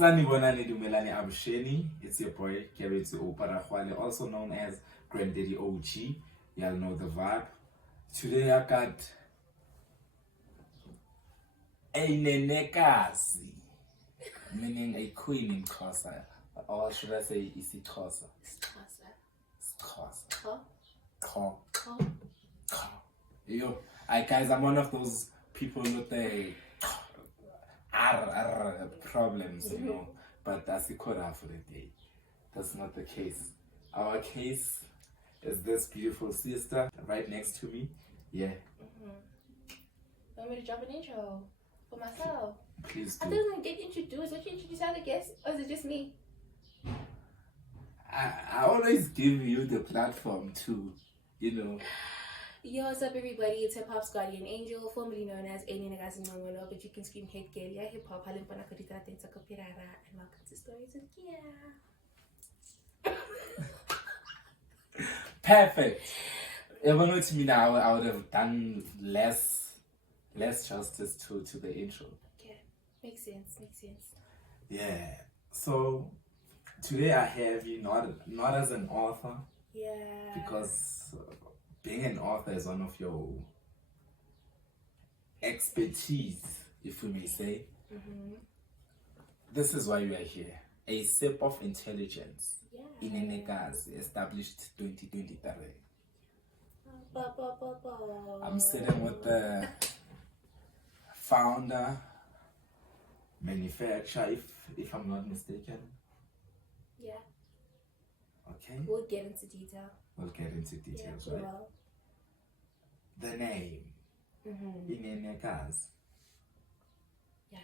Sanibonani Dumelani Absheni. It's your boy, Kerry Oparahwale, also known as Granddaddy OG. Y'all know the vibe. Today I got a Nenekazi, meaning a queen in Xhosa. Or should I say isiXhosa? Xhosa. Yo, guys, I'm one of those people with the problems, you know, but that's the quota for the day. That's not the case. Our case is this beautiful sister right next to me. Yeah. Want me to drop an intro for myself? Please do. I don't want to get introduced. Would you introduce other guests, or is it just me? I always give you the platform to, you know. Yo, what's up, everybody? It's Hip Hop's guardian angel, formerly known as Ngcongolo, Ngcongolo, but you can scream hate girl. Yeah, hip hop. And welcome to Stories with Kia. Perfect. Even with me now, I would have done less justice to the intro. Okay, makes sense. Yeah. So today I have you not as an author. Yeah. Because being an author is one of your expertise, if we may say. This is why we are here. A sip of intelligence. Yeah. INENEKAZI, established 2023. Ba. I'm sitting with the founder, manufacturer, if I'm not mistaken. Yeah. Okay. We'll get into detail. We'll get into details, Yeah, right? well. The name, INENEKAZI. Yeah.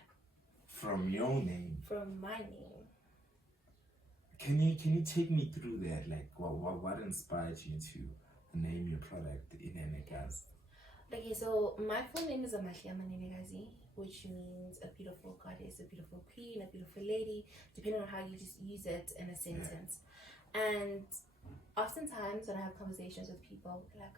From your name. From my name. Can you take me through that? Like, what inspired you to name your product INENEKAZI? Okay, so my full name is Nenekazi, which means a beautiful goddess, a beautiful queen, a beautiful lady, depending on how you just use it in a sentence. Yeah. And oftentimes when I have conversations with people, like,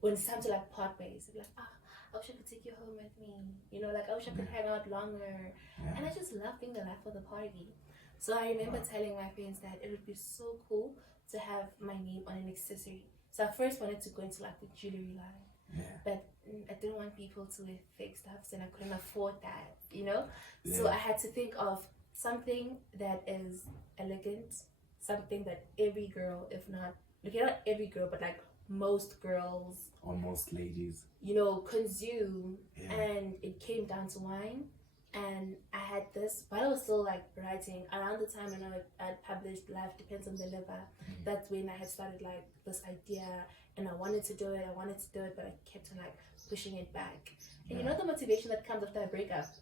when it's time to like part ways, they're like, I wish I could take you home with me. You know, like I wish I could hang out longer. Yeah. And I just love being the life of the party. So I remember telling my friends that it would be so cool to have my name on an accessory. So I first wanted to go into like the jewelry line. Yeah. But I didn't want people to wear fake stuff, and I couldn't afford that, you know? Yeah. So I had to think of something that is elegant, something that every girl, if not, okay, not every girl, but like most girls or most ladies, you know, consume. Yeah. And it came down to wine. And I had this, but I was still like writing around the time when I published Life Depends on the Liver. That's when I had started like this idea, and I wanted to do it, but I kept on like pushing it back. And you know the motivation that comes after a breakup?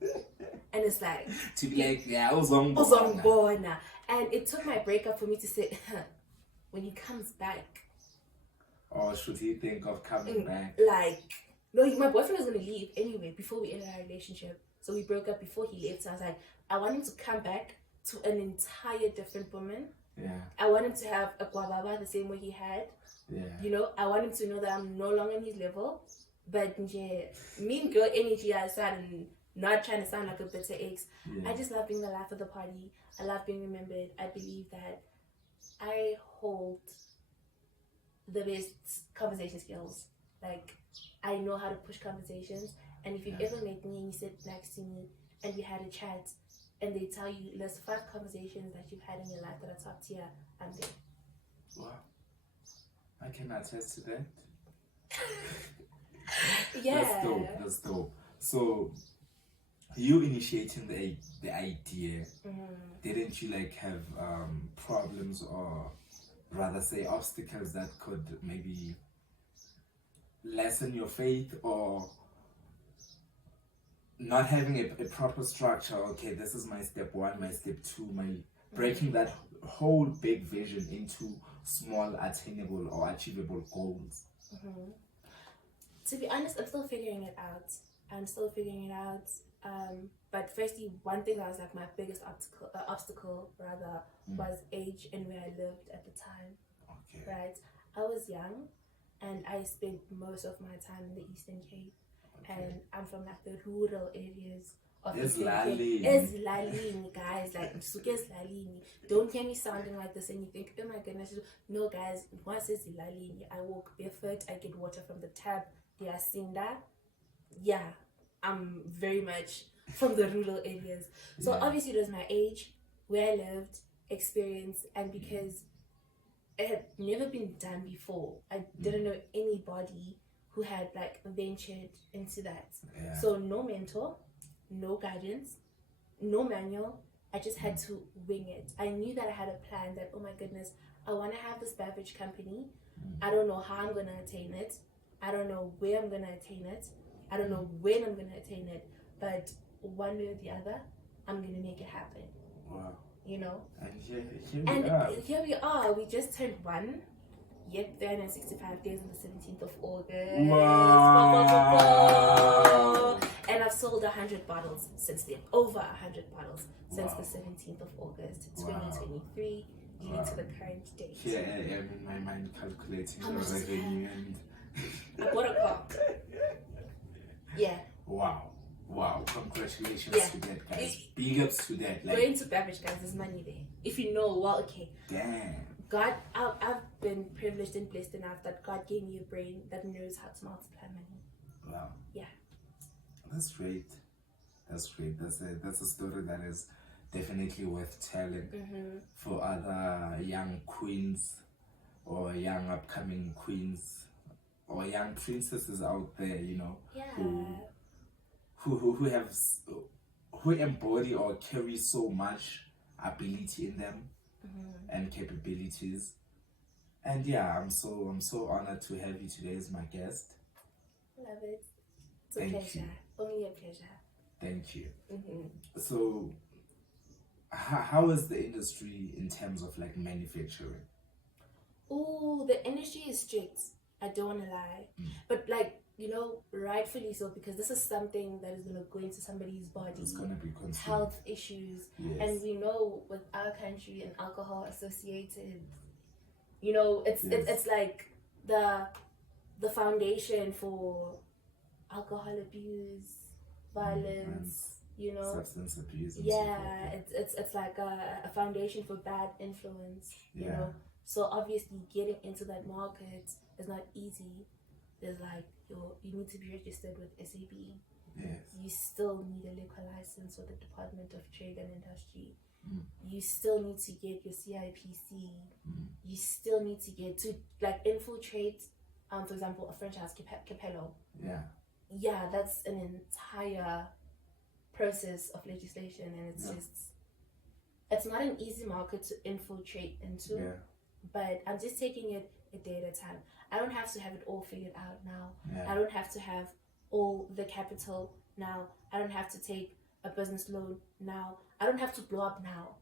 And it's like to be like, yeah, I was on board now. And it took my breakup for me to say, when he comes back. Or should he think of coming back? Like, no, my boyfriend was going to leave anyway before we ended our relationship. So we broke up before he left. So I was like, I want him to come back to an entire different woman. Yeah. I want him to have a guavava the same way he had. Yeah. You know, I want him to know that I'm no longer on his level. But mean girl energy aside and not trying to sound like a bitter ex. Yeah. I just love being the life of the party. I love being remembered. I believe that I hold the best conversation skills. Like, I know how to push conversations, and if you've ever met me and you sit next to me and we had a chat and they tell you there's 5 conversations that you've had in your life that are top tier, I'm there. Wow. I can attest to that. Yeah. That's dope. So you initiating the idea, didn't you like have problems, or rather say obstacles that could maybe lessen your faith, or not having a proper structure? Okay, this is my step 1, my step 2, my breaking that whole big vision into small attainable or achievable goals. To be honest, I'm still figuring it out. But firstly, one thing that was like my biggest obstacle was age and where I lived at the time. Okay. Right? I was young, and I spent most of my time in the Eastern Cape. Okay. And I'm from like the rural areas of Ezlalini. Ezlalini, guys. Like, Ezlalini. Don't hear me sounding like this and you think, oh my goodness. No, guys. Once it's Ezlalini, I walk barefoot. I get water from the tap. They are seeing that. Yeah, I'm very much from the rural areas. So obviously it was my age, where I lived, experience, and because it had never been done before, I didn't know anybody who had like ventured into that. So no mentor, no guidance, no manual. I just had to wing it. I knew that I had a plan that, oh my goodness, I want to have this beverage company. I don't know how I'm going to attain it. I don't know where I'm going to attain it. I don't know when I'm going to attain it. But one way or the other, I'm going to make it happen. Wow. You know? And here we are. We just turned 1. Yep, 365 days on the 17th of August. Wow. And I've sold 100 bottles since then. Over 100 bottles since the 17th of August, 2023, leading to the current date. Here I am in my mind calculating the revenue and... I bought a car. Yeah. Wow. Congratulations to that, guys. Big ups to that. Like, going to beverage, guys, there's money there. If you know, well, okay. Damn. God, I've been privileged and blessed enough that God gave me a brain that knows how to multiply money. Wow. Yeah. That's great. That's a story that is definitely worth telling for other young queens or young upcoming queens or young princesses out there, you know, who embody or carry so much ability in them and capabilities. And yeah, I'm so honored to have you today as my guest. Love it. It's a pleasure. Only a pleasure. Thank you. So how is the industry in terms of like manufacturing? Oh, the industry is strict. I don't want to lie. But like, you know, rightfully so, because this is something that is going to go into somebody's body. It's going to be consumed. Health issues. And we know with our country and alcohol associated, you know, it's like the foundation for alcohol abuse, violence, you know, substance abuse. It's like a foundation for bad influence, you know. So obviously getting into that market is not easy. There's like you need to be registered with SAB. You still need a liquor license with the Department of Trade and Industry. You still need to get your CIPC. You still need to get to like infiltrate, for example, a franchise Capello. That's an entire process of legislation, and it's not an easy market to infiltrate into. But I'm just taking it a day at a time. I don't have to have it all figured out now. I don't have to have all the capital now. I don't have to take a business loan now. I don't have to blow up now.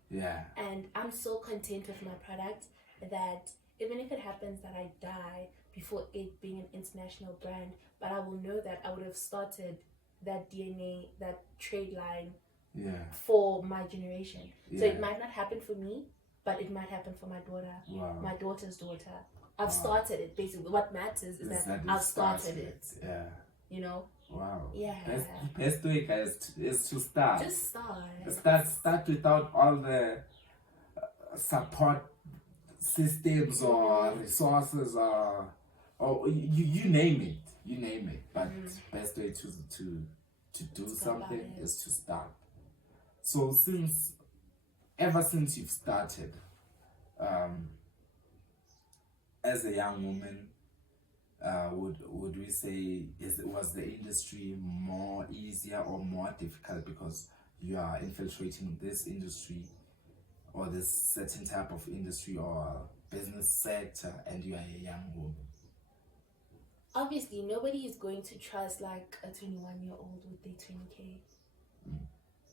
And I'm so content with my product that even if it happens that I die before it being an international brand, but I will know that I would have started that DNA, that trade line for my generation. So it might not happen for me, but it might happen for my daughter, my daughter's daughter. I've started it, basically. What matters is that I've started it. You know? Wow. Yeah. Best way, guys, is to start. Just start. Start without all the support systems or resources or you name it. You name it. But best way to do something is to start. So ever since you've started, as a young woman, would we say was the industry more easier or more difficult because you are infiltrating this industry or this certain type of industry or business sector and you are a young woman? Obviously, nobody is going to trust like a 21-year-old with their 20K.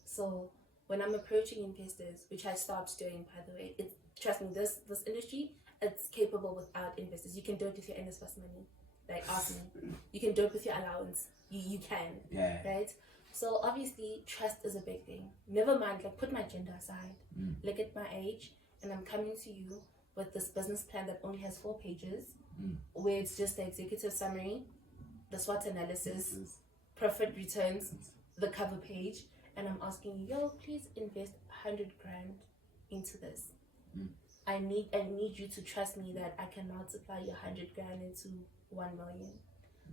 So when I'm approaching investors, which I stopped doing, by the way, trust me, this industry, it's capable without investors. You can do it with your NSFAS money. Like, ask me. You can do it with your allowance. You can. Right? So obviously, trust is a big thing. Never mind, like, put my gender aside. Look at my age, and I'm coming to you with this business plan that only has 4 pages, where it's just the executive summary, the SWOT analysis, profit returns, the cover page, and I'm asking you, yo, please invest 100 grand into this. I need you to trust me that I can multiply your 100 grand into 1 million.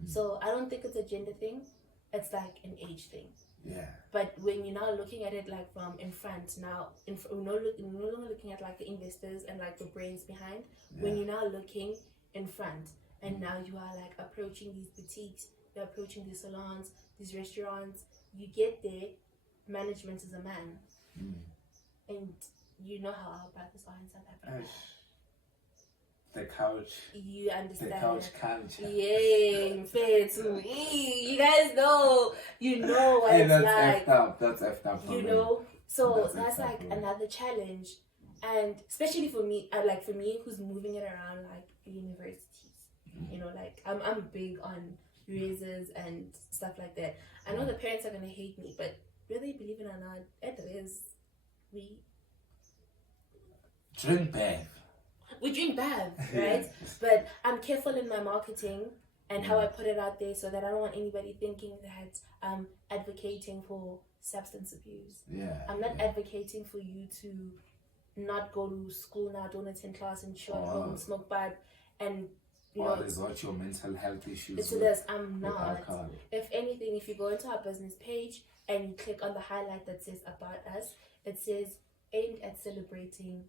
So I don't think it's a gender thing. It's like an age thing. Yeah. But when you're now looking at it like from in front, now we're no longer looking at like the investors and like the brains behind. When you're now looking in front, and now you are like approaching these boutiques, you're approaching these salons, these restaurants. You get there, management is a man, and you know how our brothers are in South Africa. The couch. You understand. The couch culture. Yeah, fair to me. You guys know. You know what it's that's like. Effed up. That's effed up for you me. know. So That's that's like another challenge, and especially for me, who's moving it around like universities. You know, like I'm big on raises and stuff like that. I know the parents are gonna hate me, but whether you believe it or not, it is we drink bad. We drink bad, right? But I'm careful in my marketing and how I put it out there, so that I don't want anybody thinking that I'm advocating for substance abuse. I'm not advocating for you to not go to school now, don't attend class, and chill at home, smoke bad, and resort your mental health issues. So this, I'm not. If anything, if you go into our business page and you click on the highlight that says about us, it says aimed at celebrating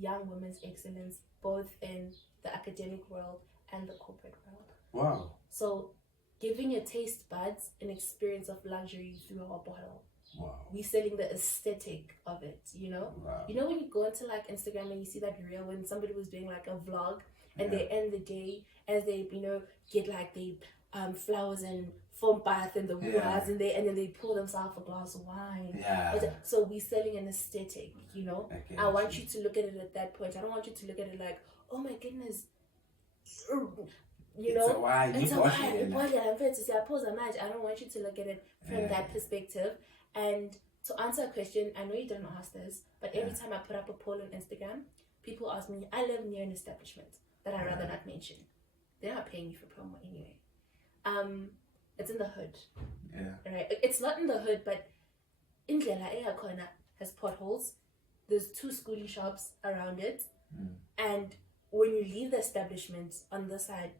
young women's excellence both in the academic world and the corporate world. Wow. So giving your taste buds an experience of luxury through our bottle. Wow. We're selling the aesthetic of it, you know? Wow. You know when you go into like Instagram and you see that reel when somebody was doing like a vlog and they end the day as they, get like the flowers and foam bath and the wares and then they pour themselves a glass of wine. So we're selling an aesthetic, you know? I want you to look at it at that point. I don't want you to look at it like, oh my goodness, you know, it's a wine. I'm fair to say, I don't want you to look at it from that perspective. And to answer a question, I know you didn't ask this, but every time I put up a poll on Instagram, people ask me, I live near an establishment that I'd rather not mention. They're not paying me for promo anyway. It's in the hood. Right? It's not in the hood, but Indlela Eyakhona has potholes. There's 2 schooling shops around it. And when you leave the establishment on the side,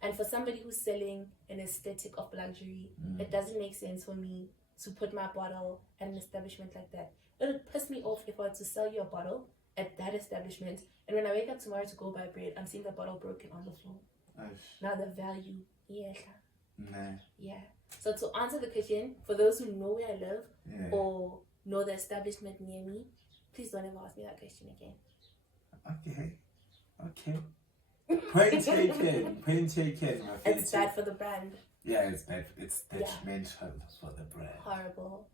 and for somebody who's selling an aesthetic of luxury, it doesn't make sense for me to put my bottle at an establishment like that. It would piss me off if I were to sell you a bottle at that establishment, and when I wake up tomorrow to go buy bread, I'm seeing the bottle broken on the floor. Now the value, So to answer the question, for those who know where I live or know the establishment near me, please don't ever ask me that question again. Okay. Point taken. It's bad for the brand. Yeah, it's bad. It's detrimental for the brand. Horrible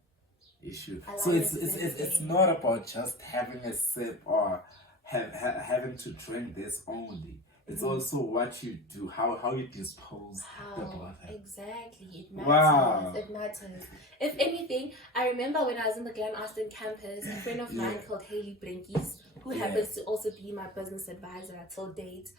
issue. So it's not about just having a sip or having to drink this only. It's also what you do, how you dispose the bottle. Exactly, it matters. Wow. It matters. If anything, I remember when I was in the Glen Austin campus, a friend of mine called Haley Brinkies, who happens to also be my business advisor till date.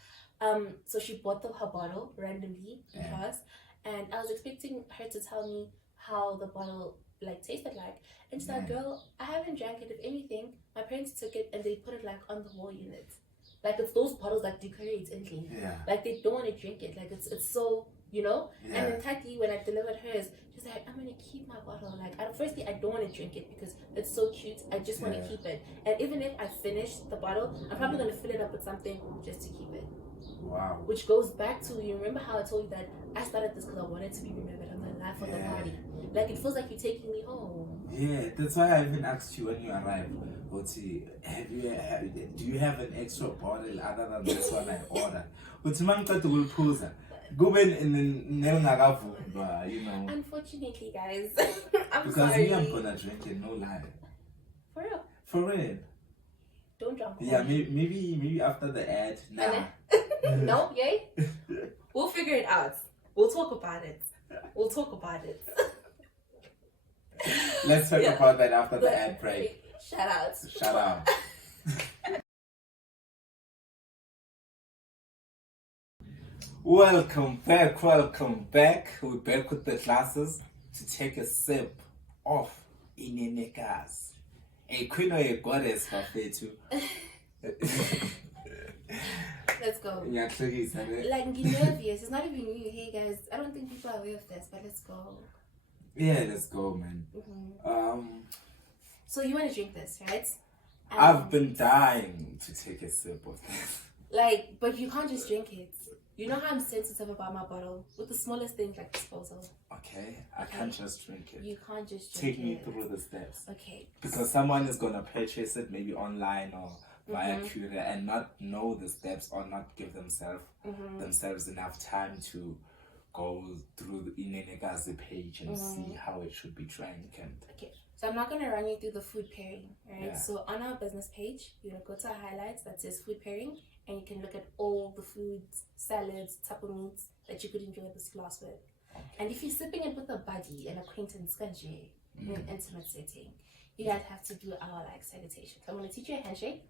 So she bought her bottle randomly in class, and I was expecting her to tell me how the bottle tasted like, and she's like, girl, I haven't drank it. If anything, my parents took it and they put it on the wall unit. It's those bottles that decorates and clean. They don't want to drink it. It's so, you know. And then Tati, when I delivered hers, she's like, I'm gonna keep my bottle. Firstly, I don't want to drink it because it's so cute. I just want to keep it. And even if I finish the bottle, I'm probably gonna fill it up with something just to keep it. Wow. Which goes back to, you remember how I told you that I started this because I wanted to be remembered on the life of the party. It feels like you're taking me home. Yeah, that's why I even asked you when you arrived, Oti, do you have an extra bottle other than this one I ordered? You know. Unfortunately, guys, I'm because sorry. Me, I'm gonna drink it, no lie. For real? For real. Don't drink. Yeah, maybe after the ad. Nah. No, yay? We'll figure it out. We'll talk about it. Let's talk about that after the ad break. Shout out. Welcome back. We're back with the classes to take a sip of INENEKAZI, a queen or a goddess too. Let's go. Yeah, Like, nervous. It's not even new. Hey guys, I don't think people are aware of this, but let's go. Yeah, let's go, man. So you want to drink this, right? I've been dying to take a sip of this. Like, but you can't just drink it. You know how I'm sensitive about my bottle with the smallest things like disposal. Okay, I can't just drink it. You can't just drink it. Take me through the steps. Okay. Because someone is gonna purchase it maybe online or via courier and not know the steps or not give themselves enough time to go through the INENEKAZI page and see how it should be drank. And okay, so I'm not gonna run you through the food pairing, right? Yeah. So on our business page, you're gonna go to our highlights that says food pairing, and you can look at all the foods, salads, type of meats that you could enjoy this glass with. And if you're sipping it with a buddy, an acquaintance, in an intimate setting, you guys have to do our like salutation. So I'm gonna teach you a handshake.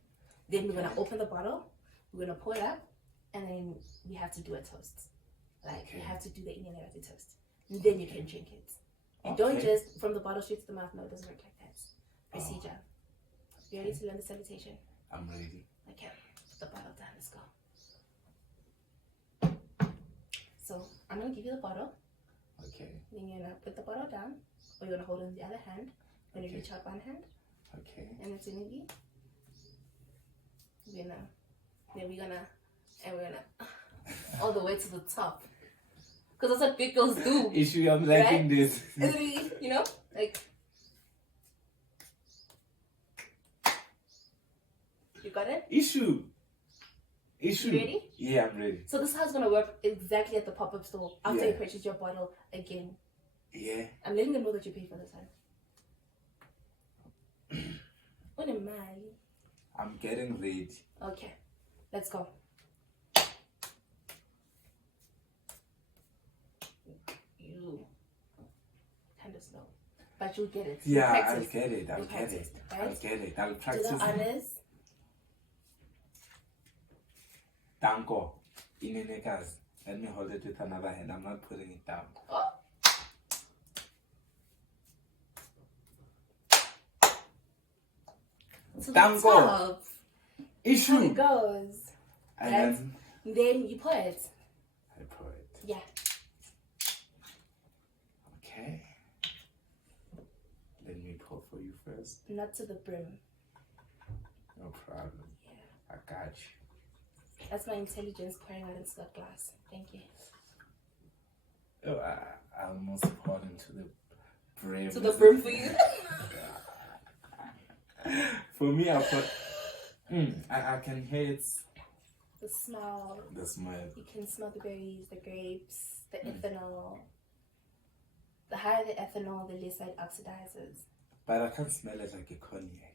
Then we're gonna open the bottle, we're gonna pour it up, and then we have to do a toast. Like you have to do the INENEKAZI toast. And then you can drink it. And don't just from the bottle straight to the mouth. No, it doesn't work like that. Procedure. You ready to learn the salutation? I'm ready. Okay, put the bottle down. Let's go. So I'm gonna give you the bottle. Okay. Then you're gonna put the bottle down, or you're gonna hold it in the other hand. You're gonna reach out one hand. Okay. And it's gonna be. We're gonna all the way to the top. Because that's what big girls do. Issue, I'm liking this. Isn't it, you know? Like. You got it? Issue. You ready? Yeah, I'm ready. So this is how it's going to work exactly at the pop-up store after you purchase your bottle again. Yeah. I'm letting them know that you paid for this time. What am I? I'm getting ready. Okay. Let's go. You kind of slow, but you'll get it. Yeah, I'll get it. I'll get it. Right? I'll get it. I'll practice. Do the honors. Danko, INENEKAZI. Let me hold it with another hand. I'm not putting it down. Oh. Danko. Issue. How it goes. And then you pour it. I pour it. Yeah. Okay. Let me pour for you first. Not to the brim. No problem. Yeah. I got you. That's my intelligence pouring out into the glass. Thank you. Oh, I almost poured into the brim. To the brim for you? For me, I put. I can hear it. The smell. The smell. You can smell the berries, the grapes, the ethanol. The higher the ethanol, the less it oxidizes. But I can smell it like a cognac.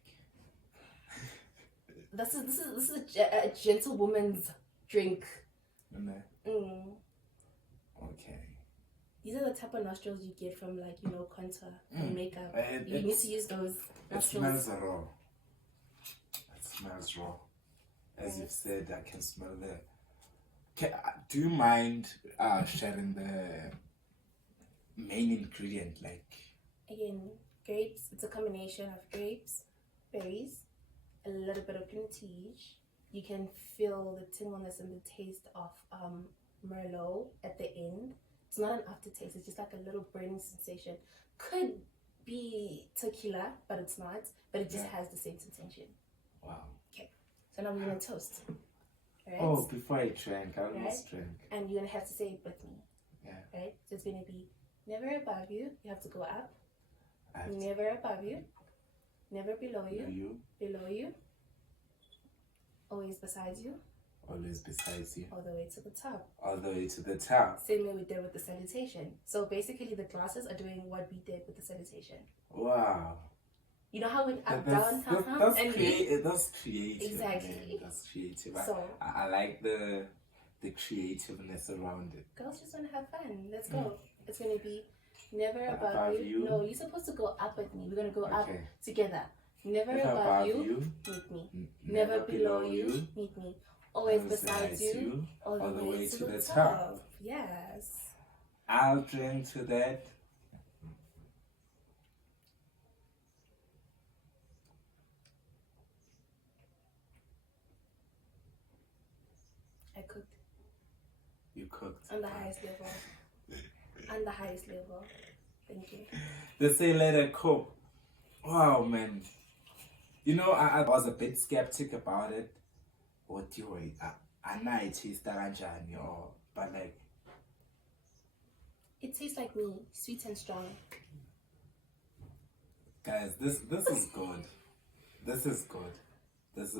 This is a gentlewoman's drink. Okay. These are the type of nostrils you get from contour and makeup. You need to use those nostrils. It smells raw. It smells raw. As you've said, I can smell the. Do you mind sharing the main ingredient? Again, grapes. It's a combination of grapes, berries, a little bit of pintige. You can feel the tingleness and the taste of Merlot at the end. It's not an aftertaste, it's just like a little burning sensation. Could be tequila, but it's not. But it just has the same sensation. Wow. Okay, so now we're gonna toast. Right? Oh, before I drank, I almost drank. And you're gonna have to say it with me. Yeah. Right? So it's gonna be never above you. You have to go up. Never above you. Never below you. Below you. Always beside you. Always besides you. All the way to the top. All the way to the top. Same way we did with the salutation. So basically the glasses are doing what we did with the salutation. Wow. You know how we up, down, that's creative. Exactly. Man. That's creative. So, I like the creativeness around it. Girls just want to have fun. Let's go. It's going to be never above you. No, you're supposed to go up with me. We're going to go up together. Never above you, meet me. Never below you, meet me. Always beside you, all the way to the top. Yes. I'll drink to that. I cooked. You cooked. On the highest level. On the highest level. Thank you. They say let it cook. Wow, man. You know, I was a bit skeptic about it. What do you I know it tastes taranjani or but like it tastes like me, sweet and strong. Guys, this is good. This is good. This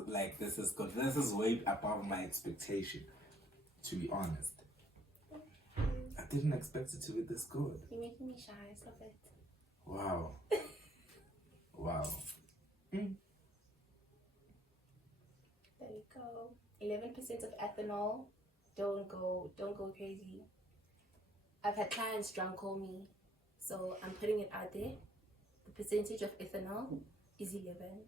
is good. This is way above my expectation, to be honest. I didn't expect it to be this good. You're making me shy, stop it. Wow. Wow. There you go. 11% of ethanol. Don't go crazy. I've had clients drunk call me, so I'm putting it out there. The percentage of ethanol is 11.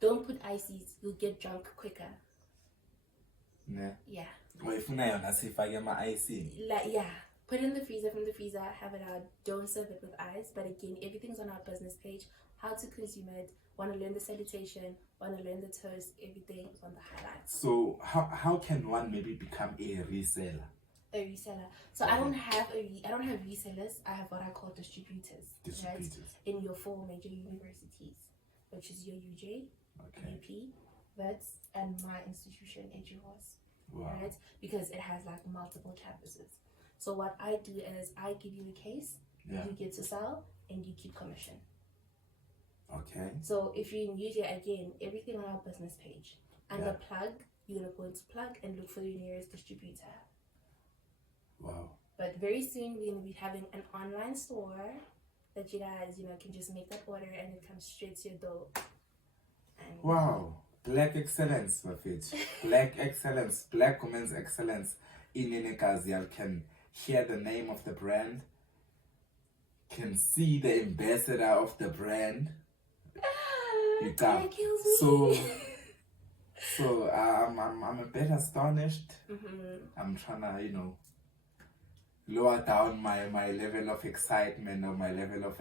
Don't put ices, you'll get drunk quicker. Yeah. Yeah. Well, if I get my ice in. Like, yeah. Put it in the freezer, from the freezer, have it out. Don't serve it with ice. But again, everything's on our business page. How to consume it. Want to learn the salutation. Want to learn the toast. Everything is on the highlights. So how can one maybe become a reseller? A reseller. So I don't have resellers. I have what I call distributors. Distributors. Right? In your 4 major universities, which is your UJ, UP, VETS, and my institution, HUS. Wow. Right? Because it has like multiple campuses. So what I do is I give you a case, you get to sell, and you keep commission. Okay. So if you're in UJ, again, everything on our business page. And the plug, you're going to go into plug and look for your nearest distributor. Wow. But very soon we're going to be having an online store that you guys, can just make that order and it comes straight to your door. And wow. Black excellence, Mafit. Black excellence. Black women's excellence. INENEKAZI. I can hear the name of the brand. Can see the ambassador of the brand. You got that kills me. So I'm a bit astonished. I'm trying to, lower down my level of excitement or my level of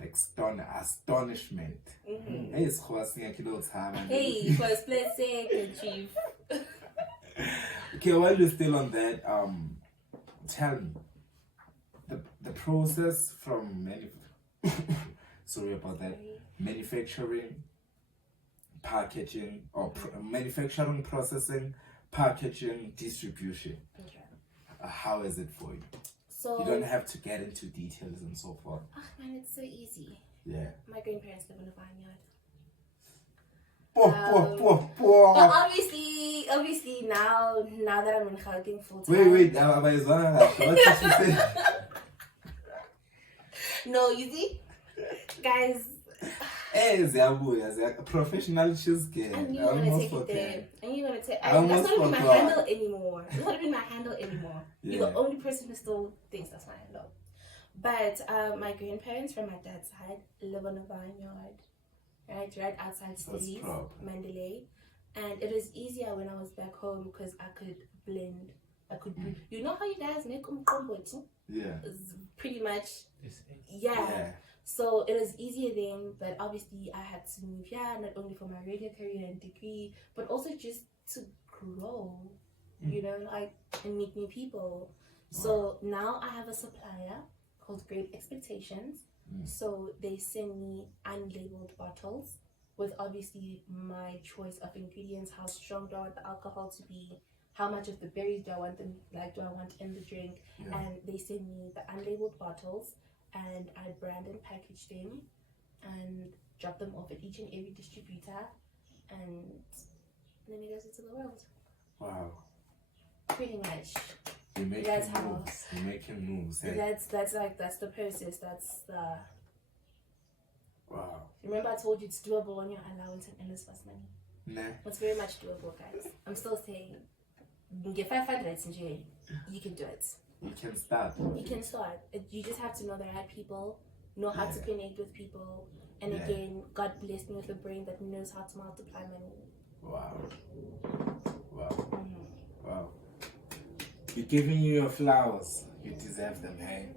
astonishment. Hey, Hey, for a split second, Chief. Okay, while you're still on that, tell me the process from sorry about that, manufacturing, packaging, or manufacturing, processing, packaging, distribution. Okay. How is it for you? So you don't have to get into details and so forth. Oh man, it's so easy. Yeah. My grandparents live in a vineyard. But obviously now that I'm in Gauteng full time. Wait, what did she say? No, you see, guys. Hey, professional shoes game. I knew you were gonna take it there. I knew you were gonna take. That's not even my handle anymore. That's not even my handle anymore. Yeah. You're the only person who still thinks that's my handle. But my grandparents from my dad's side live on a vineyard, right outside cities, Mandalay, and it was easier when I was back home because I could blend. You know how you guys make Ngcongolo? Yeah. It's pretty much. Yeah. So it was easier then, but obviously I had to move here, not only for my radio career and degree, but also just to grow, and meet new people. So now I have a supplier called Great Expectations. So they send me unlabeled bottles with obviously my choice of ingredients, how strong do I want the alcohol to be, how much of the berries do I want in the drink, and they send me the unlabeled bottles. And I brand and package them and drop them off at each and every distributor, and then it goes into the world. Wow. Pretty much. You're making moves. You're making moves. Hey? That's the process. That's the. Wow. Remember I told you it's doable on your allowance and endless fast money. Nah. It's very much doable, guys. I'm still saying, get 500 in jail. You can do it. You can start. You just have to know the right people, know how to connect with people, and again, God bless me with a brain that knows how to multiply money. Wow. Wow. You're giving you your flowers. You deserve them, hey?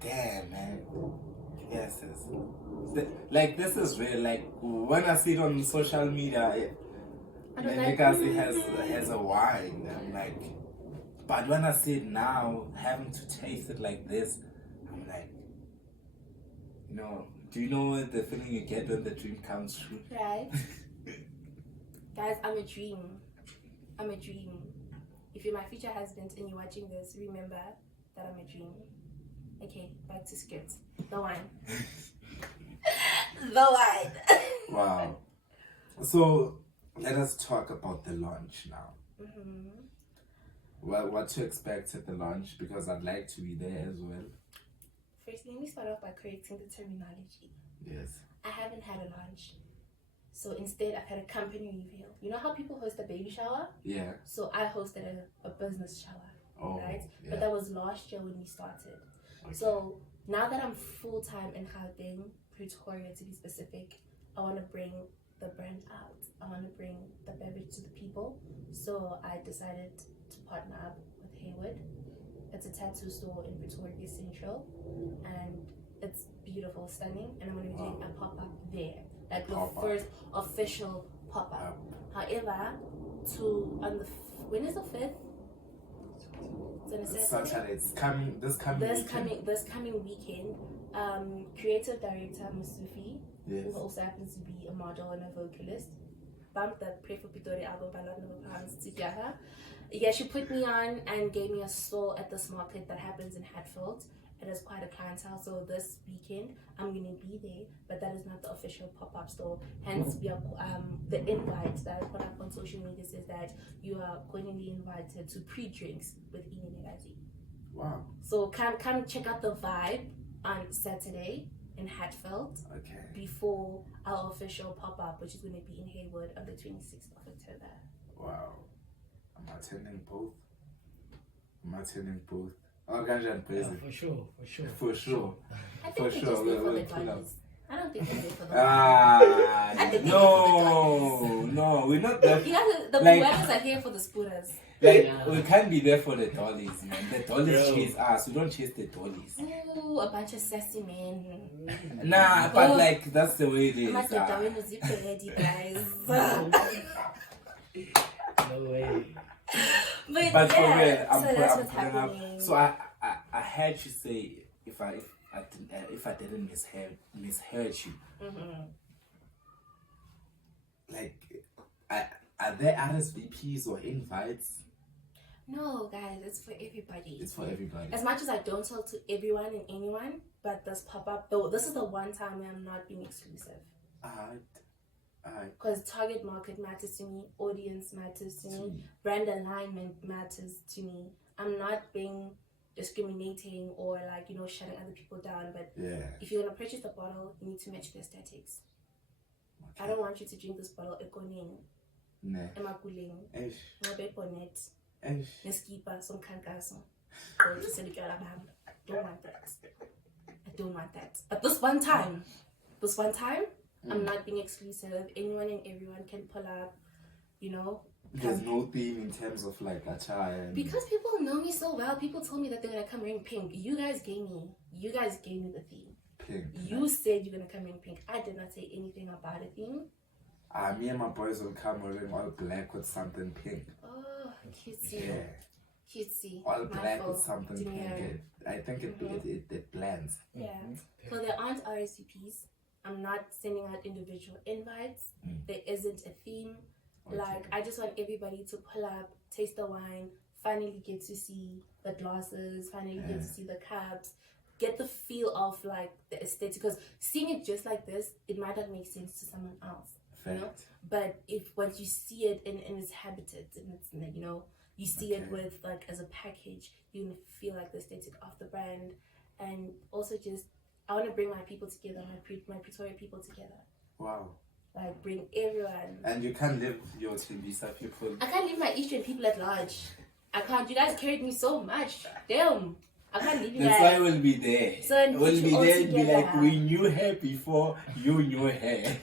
Damn, man. Yes. This is real. Like, when I see it on social media, Nenekazi has a wine. I'm like, but when I see it now, having to taste it like this, I'm like, do you know the feeling you get when the dream comes true? Right. Guys, I'm a dream. I'm a dream. If you're my future husband and you're watching this, remember that I'm a dream. Okay, back to script. The wine. The wine. Wow. So let us talk about the launch now. Well, what to expect at the launch, because I'd like to be there as well. First, let me start off by correcting the terminology. Yes. I haven't had a launch. So instead, I've had a company reveal. You know how people host a baby shower? Yeah. So I hosted a business shower. Oh, right? Yeah. But that was last year when we started. Okay. So now that I'm full-time in Gauteng, Pretoria to be specific, I want to bring the brand out. I want to bring the beverage to the people. So I decided to partner up with Haywood. It's a tattoo store in Pretoria Central, and it's beautiful, stunning, and I'm going to be doing a pop-up there, like the first official pop-up. However, when is the 5th? It's on a Saturday. It's coming this coming weekend. Creative director Musufi, yes, who also happens to be a model and a vocalist, bumped that Pray for Pretoria album by London Pounds together. Yeah, she put me on and gave me a stall at this market that happens in Hatfield. It has quite a clientele, so this weekend I'm gonna be there, but that is not the official pop-up store. Hence, we are the invite that I put up on social media says that you are going to be invited to pre-drinks with INENEKAZI. Wow! So come check out the vibe on Saturday in Hatfield. Okay. Before our official pop-up, which is going to be in Haywood on the 26th of October. Wow! I'm attending both. Oh, Ganja yeah, for sure. I think they're just there for the dollies. I don't think they're there for the no, we're not there. You guys, the Buenas are here for the spooners. We can't be there for the dollies, man. The dollies chase us. We don't chase the dollies. Ooh, a bunch of sassy men. Nah, but that's the way it is. I'm guys. No way. But for yeah, real, so that's what's putting happening. Up. So I heard you say if I didn't misheard you, are there RSVPs or invites? No, guys, it's for everybody. It's for everybody. As much as I don't tell to everyone and anyone, but this pop-up, though, this is the one time where I'm not being exclusive. Because target market matters to me, audience matters to me, brand alignment matters to me. I'm not being discriminating or shutting other people down, but if you're going to purchase the bottle, you need to match the aesthetics. Okay. I don't want you to drink this bottle ekoning, emakuleng, ngabeponet, neskipa, some kankaso. I don't want that. But this one time, I'm not being exclusive. Anyone and everyone can pull up, There's no theme in terms of attire. Because people know me so well. People told me that they're gonna come wearing pink. You guys gave me the theme. Pink. You said you're gonna come wearing pink. I did not say anything about a theme. Me and my boys will come wearing all black with something pink. Oh, cutesy. Yeah. Cutesy. All black with something pink. I think it blends. Yeah. So there aren't RSVPs. I'm not sending out individual invites. There isn't a theme. Okay. I just want everybody to pull up, taste the wine, finally get to see the glasses, finally get to see the cups, get the feel of the aesthetic. Because seeing it just like this, it might not make sense to someone else. But once you see it and it's habited and it's you see it with as a package, you feel the aesthetic of the brand. And also just I want to bring my people together, my Pretoria people together. Wow. Bring everyone. And you can't leave your Tembisa people. I can't leave my Eastern people at large. I can't. You guys carried me so much. Damn. I can't leave you guys. That's why we'll be there. So we'll be there and be we knew her before you knew her.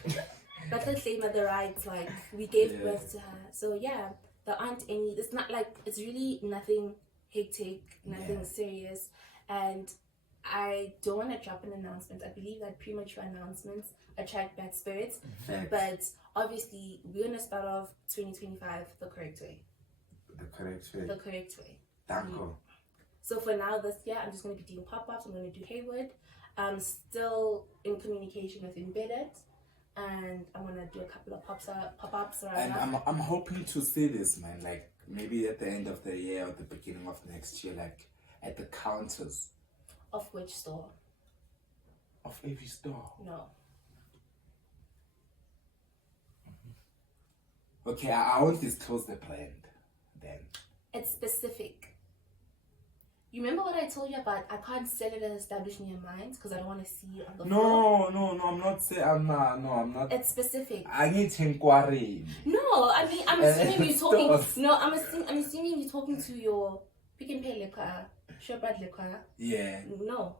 But let's say the rights, we gave birth to her. So yeah, there aren't any, it's not it's really nothing hectic, nothing serious. And I don't want to drop an announcement. I believe that premature announcements attract bad spirits. Facts. But obviously, we're going to start off 2025 the correct way. The correct way. The correct way. Danko. So for now, this year, I'm just going to be doing pop-ups. I'm going to do Hayward. I'm still in communication with Embedded. And I'm going to do a couple of pop-ups around. And I'm hoping to see this, man. Like, maybe at the end of the year or the beginning of next year, like, at the counters. Of which store? Of every store. No. Okay, I won't disclose the brand then. It's specific. You remember what I told you about? I can't sell it and establish in your mind because I don't want to see it on the floor. No, I'm not saying. I'm not. It's specific. I need inquiry. No, I mean, I'm assuming you're talking. No, I'm assuming you're talking to your Pick and Pay liquor, Shoprite liquor. Yeah. No.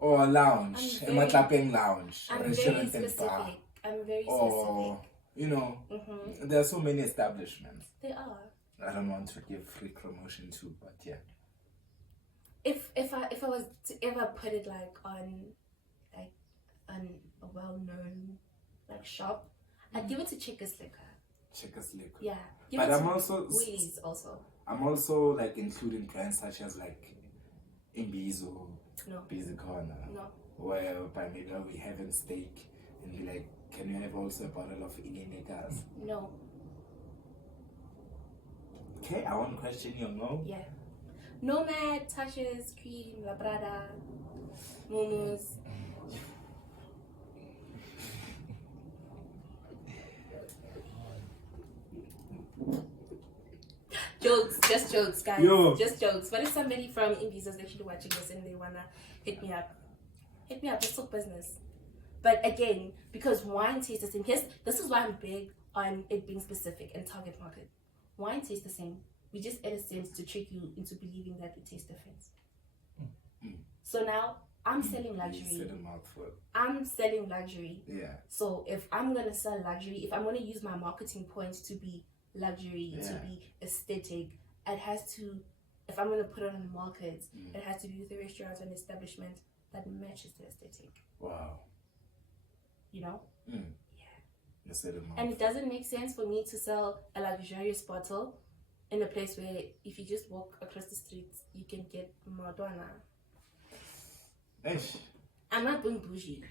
Or a lounge, a Matlapping lounge, I'm restaurant very and bar. specific. I'm very Or, specific. you know, there are so many establishments. They are. I don't want to give free promotion too, but yeah. If I was to ever put it like on a well-known like shop, I'd give it to Checkers Liquor. Checkers Liquor. Yeah. But I'm also Woolies also. I'm also like including brands such as like Imbizo, No. Busy Corner, No. where by maybe we having steak and be like, can you have also a bottle of INENEKAZI? No. Okay, I won't question your no. Yeah. Nomad, Tasha's, Cream, Labrada, Momo's. Jokes, just jokes, guys. Yo. Just jokes. What if somebody from Imbizo is actually watching this and they wanna hit me up? Hit me up, let's talk business. But again, because wine tastes the same. This is why I'm big on it being specific and target market. Wine tastes the same. We just add a sense to trick you into believing that it tastes different. So now I'm selling luxury. You said a mouthful. I'm selling luxury. Yeah. So if I'm gonna sell luxury, if I'm gonna use my marketing points to be luxury, to be aesthetic, it has to. If I'm gonna put it on the market, it has to be with a restaurant or an establishment that matches the aesthetic. Wow. You know. Yeah. You said a mouthful. And it doesn't make sense for me to sell a luxurious bottle in a place where if you just walk across the street, you can get Madonna. Eish. I'm not being bougie.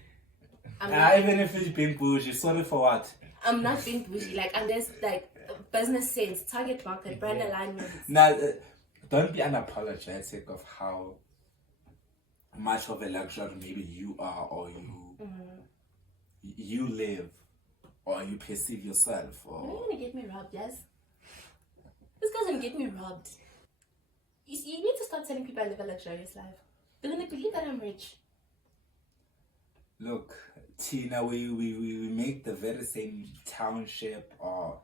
Even if it's being bougie, sorry for what? I'm not being bougie. Like, I'm just like business sense, target market, brand alignment. Now, don't be unapologetic of how much of a luxury maybe you are or you live or you perceive yourself. Or... You're gonna get me robbed, yes? This guy's gonna get me robbed. You need to start telling people I live a luxurious life. They're gonna believe that I'm rich. Look, Tina, we make the very same township or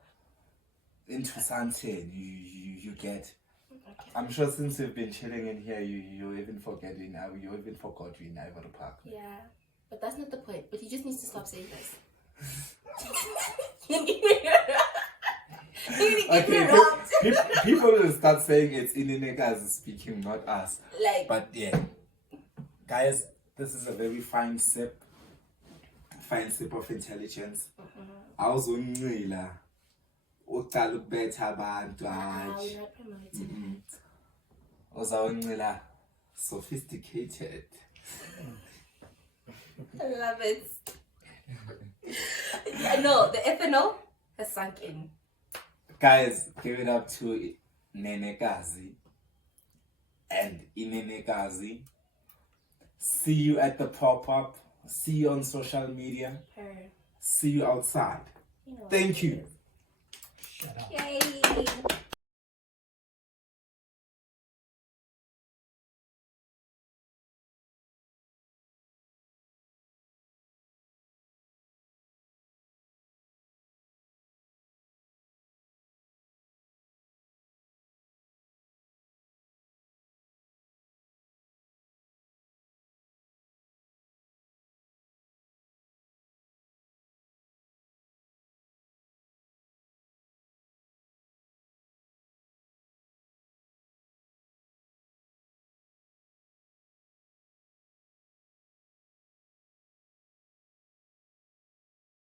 into something. You get. Okay. I'm sure since you've been chilling in here, you even forgot you in Ivory Park. Yeah, but that's not the point. But he just needs to stop saying this. Okay, people will start saying it's INENEKAZI speaking, not us. Like, but yeah, guys, this is a very fine sip of intelligence. Awuzoncila uqala ukubetha abantu hayi. Uzawuncila sophisticated. I love it. Yeah, no, the ethanol has sunk in. Guys, give it up to Nenekazi and INENEKAZI. See you at the pop-up. See you on social media. See you outside. Thank you. Shut up. Yay.